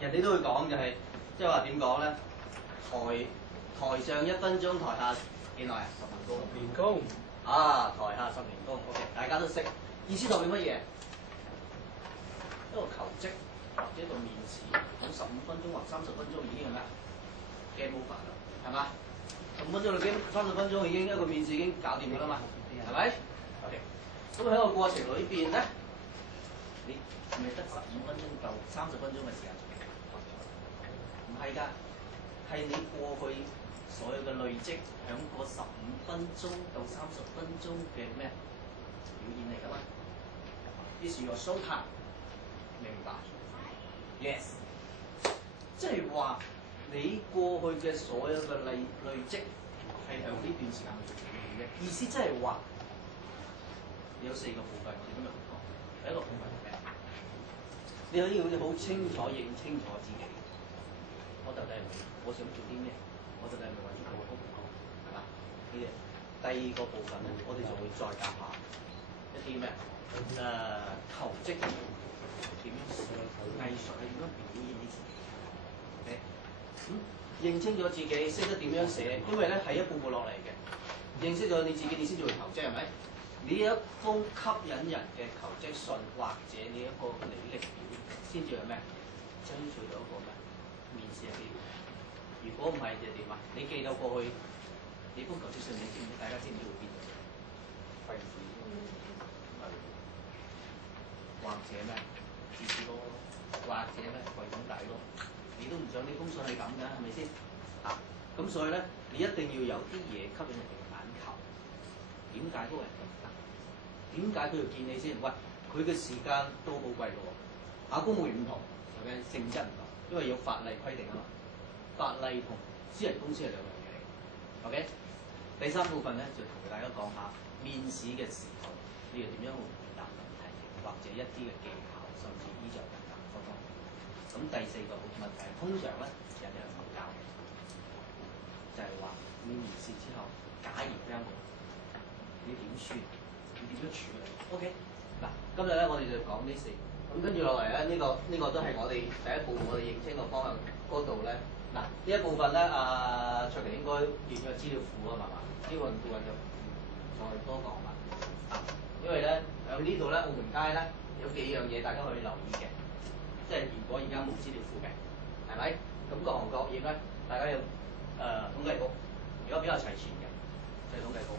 人哋都會講就係，即係話點講咧？台上1分鐘，台下幾耐啊？10年功。啊，台下10年功。OK， 大家都識。意思代表乜嘢？一個求職或者一個面試，講15分鐘或30分鐘已經係咩？game over 啦，係嘛？15分鐘到30分鐘已經一個面試已經搞掂㗎啦嘛，係咪 ？OK。咁喺個過程裏邊咧，你係咪得15分鐘到30分鐘嘅時間？唔係㗎，係你過去所有嘅累積，響嗰15分鐘到30分鐘嘅咩表演嚟㗎嘛？This is your show time， 明白 ？Yes， 即係話你過去嘅所有嘅累積係響呢段時間去做表演嘅意思，即係話有4個部分，我哋今日會講。第一個部分係咩？你可以好清楚認清楚自己。我到底係我想做啲咩？我到底係咪為咗好好唔好？係嘛？呢啲第二個部分咧，我哋就會再教下一啲咩求職點樣藝術係點樣表演呢自己。OK， 認清咗自己，識得點樣寫，因為咧係一步步落嚟嘅。認識咗你自己，你先至會求職係咪？你一封吸引人嘅求職信，或者你一個履歷表，先至係咩？爭取到一個咩？面試嘅機會。如果唔係就點啊？你寄到過去，你封求職信，你知唔知大家知唔知會邊度？廢紙，或者咩？廁紙咯，或者咩？櫃桶底咯。你都唔想呢封信係咁㗎，係咪先？啊，咁所以咧，你一定要有啲嘢吸引人哋嘅眼球。點解嗰個人咁得？點解佢要見你先？喂，佢嘅時間都好貴㗎喎。公務員唔同，佢嘅性質唔同，因為有法例規定啊嘛。法例同私人公司係兩樣嘢嚟。OK， 第3部分咧就同大家講下面試嘅時候，你要點樣去回答問題，或者一啲嘅技巧，甚至衣着打扮方面。咁第4個問題係通常咧人哋係唔教嘅，就係話你面試之後，假如啱我，你點算？你點樣處理 ？OK， 嗱，今日咧我哋就講呢4個。咁跟住落嚟咧，呢個都係我哋第一步，我哋認清個方向嗰度咧。嗱，呢一部分咧，卓琪應該見咗資料庫啊嘛，呢個部分就再多講啦。因為咧喺呢度咧，澳門街咧有幾樣嘢大家可以留意嘅，即係如果而家冇資料庫嘅，係咪？咁各行各業咧，大家有統計局，如果比較齊全嘅，就係統計局。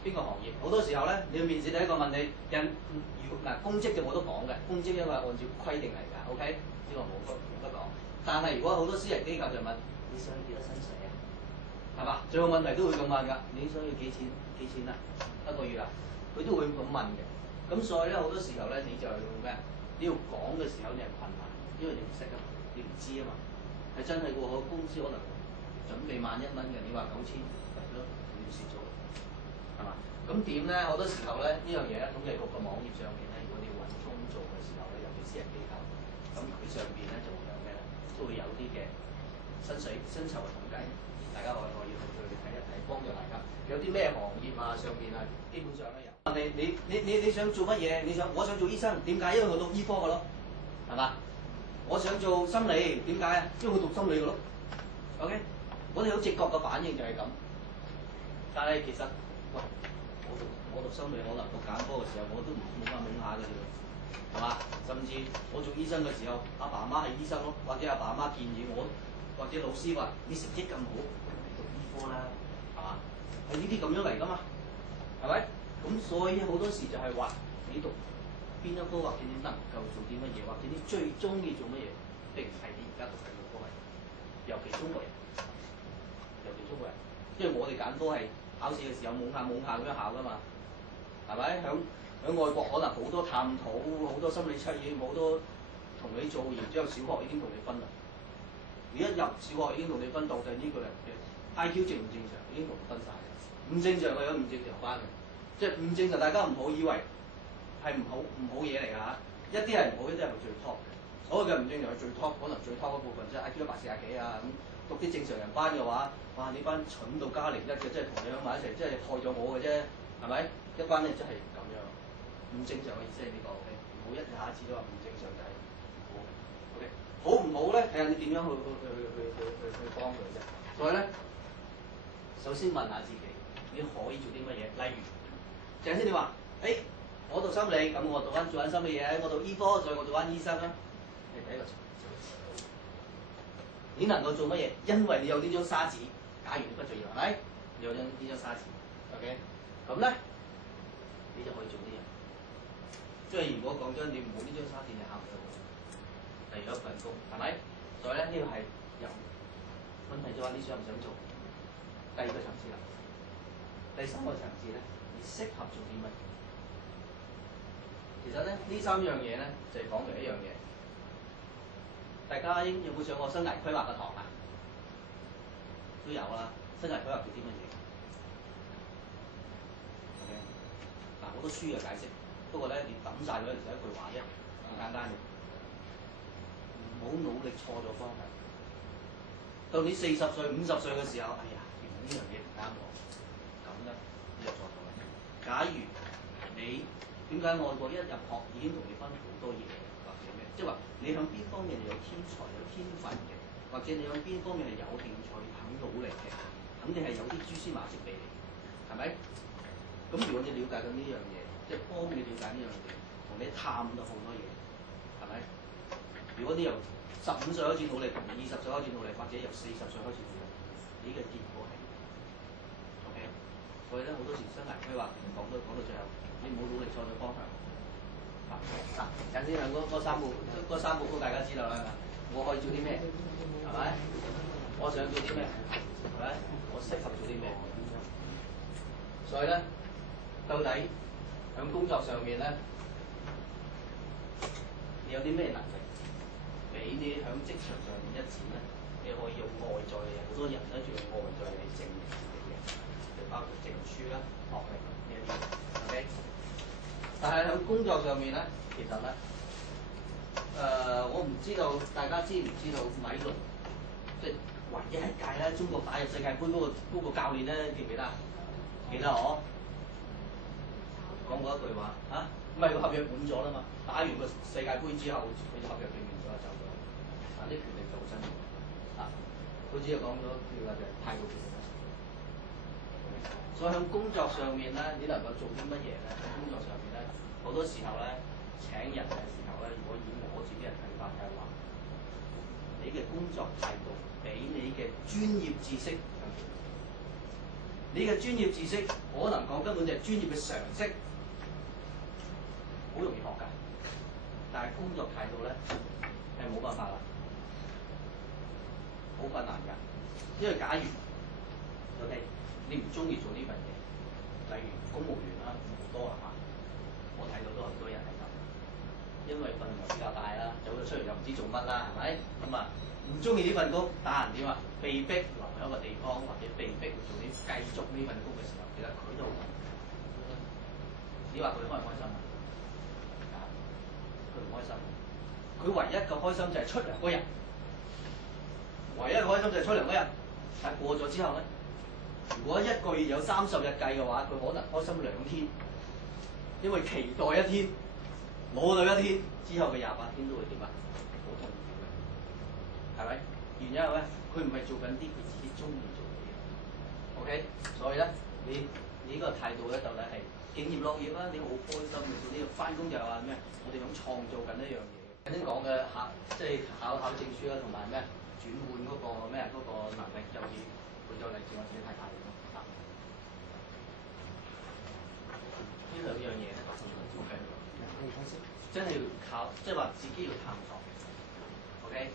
邊個行業？好多時候咧，你要面試第一個問你人，如果公職就冇得講嘅，公職因為按照規定嚟㗎 ，OK？ 呢個冇得講。但係如果好多私人機構就問你想要幾多薪水啊？係嘛？最後問題都會咁問㗎，你想要幾錢啊？一個月啊？佢都會咁問嘅。咁所以咧好多時候咧，你就係用咩？你要講嘅時候你係困難，因為你唔識啊嘛，你唔知啊嘛。係真係喎，個公司可能準備11000蚊嘅，你話9000，係咯，你蝕咗。係嘛？咁點咧？好多時候咧，呢樣嘢咧，統計局個網頁上邊咧，如果你要揾工做嘅時候咧，尤其私人機構，咁佢上邊咧就會有咩咧？都會有啲嘅薪酬嘅統計，大家可以去睇一睇，幫助大家。有啲咩行業啊，上邊啊，基本上咧有。問你想做乜嘢？我想做醫生，點解？因為我讀醫科嘅咯，係嘛？我想做心理，點解啊？因為我讀心理嘅咯。OK， 我哋好直覺嘅反應就係咁，但係其實。喂，我讀心理，可能讀揀科嘅時候，我都懵下嘅啫，係嘛？甚至我做醫生嘅時候，阿爸阿媽係醫生咯，或者阿爸阿媽建議我，或者老師話你成績咁好，你讀醫科啦，係嘛？係呢啲咁樣嚟㗎嘛，係咪？咁所以好多時就係話你讀邊一科，或者你能夠做啲乜嘢，或者你最中意做乜嘢，並唔係你而家讀緊嘅科係，尤其中國人，因為我哋揀科係。考試嘅時候懵下咁樣考㗎嘛，係咪？喺外國可能好多探討，好多心理測驗，好多同你做，然之後小學已經同你分啦。你一入小學已經同你分到就係呢個人嘅 IQ 正唔正常，已經同你分晒。唔正常嘅有唔正常班嘅，即係唔正常，大家唔好以為係唔好嘢嚟㗎嚇。一啲係唔好，一啲係最 top 嘅。所謂嘅唔正常係最 top，可能最 top 嗰部分即係 IQ 140幾啊咁。讀啲正常人班嘅話，哇！你班蠢到加01嘅，即係同你喺埋一齊，即係害咗我嘅啫，係咪？一班咧真係咁樣，唔正常嘅意思係呢個 OK， 唔好一下子都話唔正常就係好 OK。好唔好咧？睇睇下你點樣去幫佢啫。所以咧，首先問下自己，你可以做啲乜嘢？例如，就先你話，我讀心理，咁我做緊心理嘢，我讀醫科，所以我做緊醫生啦。係第一個層次。你能夠做乜嘢？因為你有呢張沙紙，假如你畢咗業，係咪？你有呢張沙紙 ，OK？ 咁咧，你就可以做啲嘢。即係如果講真，你冇呢張沙紙，你考唔到。例如一份工，係咪？所以咧，呢個係有問題就話你想唔想做？第二個層次啦，第三個層次咧，你適合做啲乜？其實咧，呢三樣嘢咧就係講明一樣嘢。大家有冇上過生涯規劃嘅堂啊？都有啦。生涯規劃叫啲乜嘢？OK，嗱好多書嘅解釋，不過咧你抌晒嗰陣時一句話啫，咁簡單嘅。唔好努力錯咗方向。到你40歲、50歲嘅時候，哎呀，原來呢樣嘢唔啱我，咁咧你就錯咗啦。假如你點解外國一入學已經同你分好多嘢，或者咩？即係話你向邊方面有天才、有天分嘅，或者你向邊方面係有興趣、肯努力嘅，肯定係有啲蛛絲馬跡俾你，係咪？咁如果你了解緊呢樣嘢，即係幫你了解呢樣嘢，同你探到好多嘢，係咪？如果你由15歲開始努力，同20歲開始努力，或者由40歲開始努力，你嘅結果係 OK。所以咧好多時生涯規劃講到最後，你唔好努力錯咗方向。陣先兩嗰三步都大家知道啦，係咪？我可以做啲咩？係咪？我想做啲咩？係咪？我適合做啲咩？所以咧，到底喺工作上面咧，你有啲咩能力？俾你喺職場上面一展咧，你可以用外在嘅嘢，好多人咧就用外在嚟證明自己嘅，就包括證書啦、學歷呢一啲 ，OK。但係喺工作上面咧，其實咧，我唔知道大家知唔知道米倫，即係唯一一屆咧中國打入世界盃嗰個教練咧，記唔記得啊？記得我講過一句話嚇，唔係個合約滿咗啦嘛，打完個世界盃之後，佢就合約變完咗走咗。啲權力就好真啊！佢只係講咗叫話就係態度決定。所以喺工作上面咧，你能夠做啲乜嘢咧？喺工作上面咧，好多時候咧請人嘅時候咧，如果以我自己嘅睇法嘅話，你嘅工作態度比你嘅專業知識更重要。你嘅專業知識可能講根本就係專業嘅常識，好容易學㗎。但係工作態度咧係冇辦法啦。好困難㗎，因為假如 OK， 你唔中意做呢份嘢，例如公務員啦，好多係嘛？我睇到都好多人係咁，因為份量比較大啦，走咗出嚟又唔知做乜啦，係咪？咁啊，唔中意呢份工，打人點啊？被逼留喺一個地方，或者被逼做啲繼續呢份工嘅時候，其實佢都好難。你話佢開唔開心啊？佢唔開心。佢唯一嘅開心就係出糧嗰日。唯一嘅開心就係出糧嗰日，但過咗之後咧，如果一個月有30日計嘅話，佢可能開心2天，因為期待一天，攞到一天之後嘅28天都會點啊？好痛苦嘅，係咪？原因係咩？佢唔係做緊啲佢自己中意做嘅嘢 ，OK？所以咧，你呢個態度咧就係敬業樂業啦，你好開心嘅做呢個翻工就係話咩？我哋咁創造緊一樣嘢。頭先講嘅即係考證書啦，同埋咩？轉換嗰個咩嗰個能力，就以舉咗例子我自己太太咯。呢兩樣嘢咧，真係要靠，即係話自己要探索。OK，